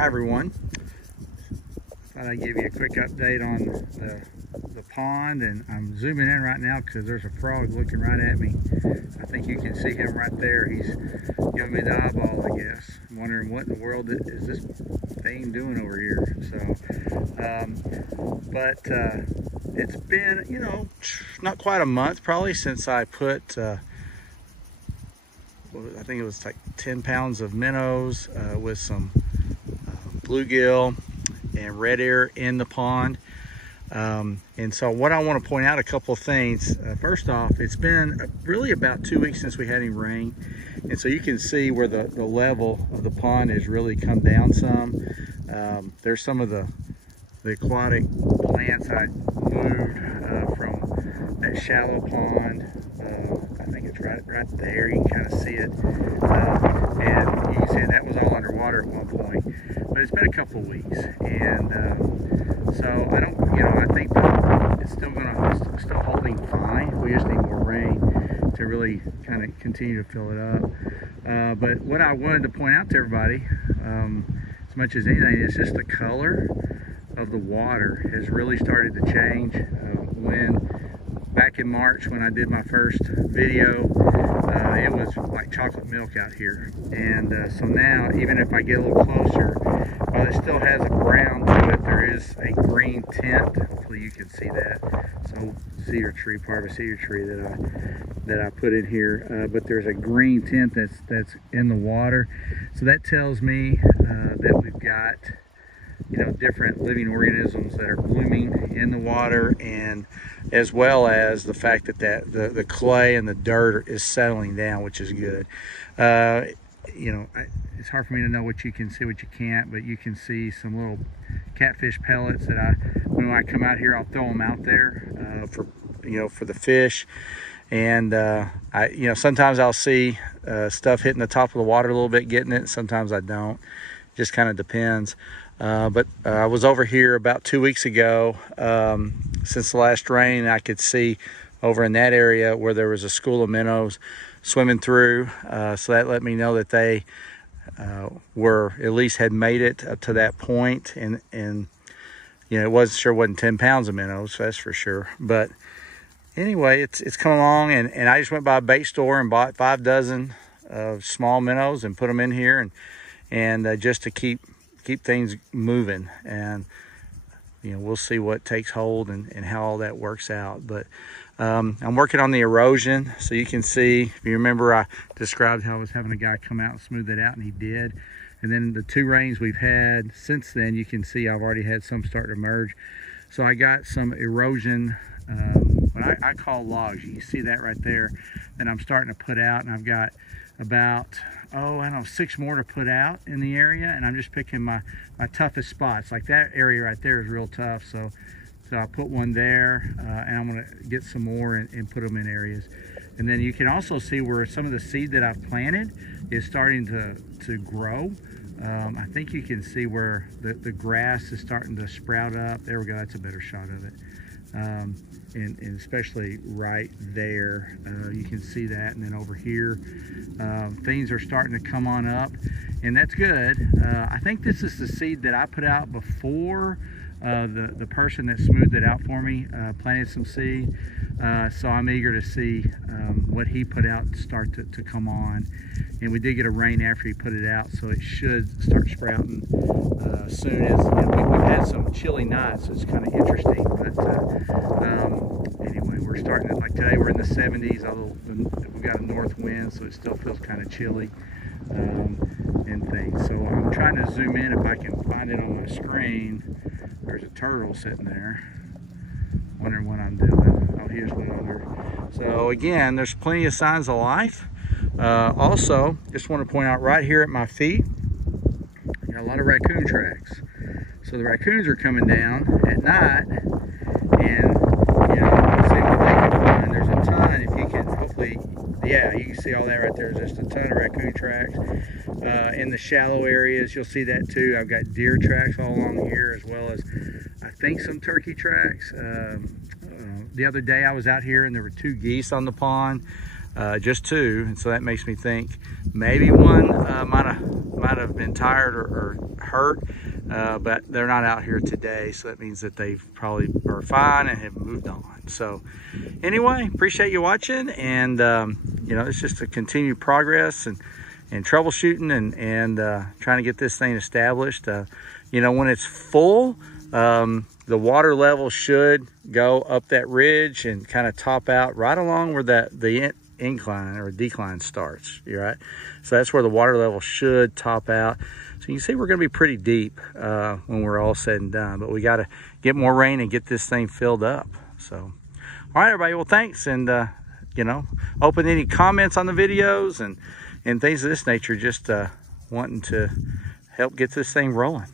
Hi everyone. Thought I'd give you a quick update on the pond, and I'm zooming in right now because there's a frog looking right at me. I think you can see him right there. He's giving me the eyeball, I guess. I'm wondering what in the world is this thing doing over here. It's been, not quite a month probably since I put I think it was like 10 pounds of minnows with some bluegill and red ear in the pond. And so what I want to point out a couple of things. First off, it's been really about 2 weeks since we had any rain. And so you can see where the level of the pond has really come down some. There's some of the aquatic plants I moved from that shallow pond. I think it's right there. You can kind of see it. And you can see that was all underwater at one point. But it's been a couple of weeks. And so I think that it's still holding fine. We just need more rain to really kind of continue to fill it up. But what I wanted to point out to everybody, as much as anything, is just the color of the water has really started to change. Back in March when I did my first video, it was like chocolate milk out here. And so now, even if I get a little closer, while it still has a brown to it, there is a green tint. Hopefully you can see that. So cedar tree, part of a cedar tree that I put in here. But there's a green tint that's in the water. So that tells me that we've got different living organisms that are blooming in the water, and as well as the fact that the clay and the dirt is settling down, which is good. It's hard for me to know what you can see, what you can't, but you can see some little catfish pellets that when I come out here, I'll throw them out there for the fish. And sometimes I'll see stuff hitting the top of the water a little bit, getting it. Sometimes I don't. Just kind of depends. But I was over here about 2 weeks ago. Since the last rain, I could see over in that area where there was a school of minnows swimming through. So that let me know that they at least had made it up to that point. And it wasn't 10 pounds of minnows, that's for sure. But anyway, it's coming along, and I just went by a bait store and bought 5 dozen of small minnows and put them in here, and just to keep things moving. And we'll see what takes hold and how all that works out. But I'm working on the erosion, so you can see, if you remember, I described how I was having a guy come out and smooth it out, and he did. And then the 2 rains we've had since then, you can see I've already had some start to emerge. So I got some erosion, what I call logs. You can see that right there, that I'm starting to put out, and I've got about 6 more to put out in the area, and I'm just picking my toughest spots. Like that area right there is real tough, so I put one there, and I'm gonna get some more and put them in areas. And then you can also see where some of the seed that I've planted is starting to grow. I think you can see where the grass is starting to sprout up. There we go, that's a better shot of it. And especially right there, you can see that. And then over here, things are starting to come on up, and that's good. I think this is the seed that I put out before the person that smoothed it out for me planted some seed. So I'm eager to see what he put out start to come on. And we did get a rain after he put it out, so it should start sprouting soon. We've had some chilly nights, so it's kind of interesting. But anyway, we're starting to, like today, we're in the 70s, although we've got a north wind, so it still feels kind of chilly and things. So I'm trying to zoom in if I can find it on my screen. There's a turtle sitting there, wondering what I'm doing. Oh, here's one over. So again, there's plenty of signs of life. Also, just want to point out right here at my feet, I got a lot of raccoon tracks. So the raccoons are coming down at night, and see what they can find. There's a ton, if you can hopefully, yeah, you can see all that right there. There's just a ton of raccoon tracks. In the shallow areas, you'll see that too. I've got deer tracks all along here, as well as I think some turkey tracks. The other day I was out here and there were 2 geese on the pond. Just 2, and so that makes me think maybe one might might have been tired or hurt, but they're not out here today, so that means that they probably are fine and have moved on. So anyway, appreciate you watching, and you know, it's just a continued progress and troubleshooting and trying to get this thing established. You know, when it's full, the water level should go up that ridge and kind of top out right along where the incline or decline starts. You're right. So that's where the water level should top out. So you can see we're going to be pretty deep when we're all said and done, but we got to get more rain and get this thing filled up. So, all right, everybody. Well, thanks. And, you know, open any comments on the videos and things of this nature, just wanting to help get this thing rolling.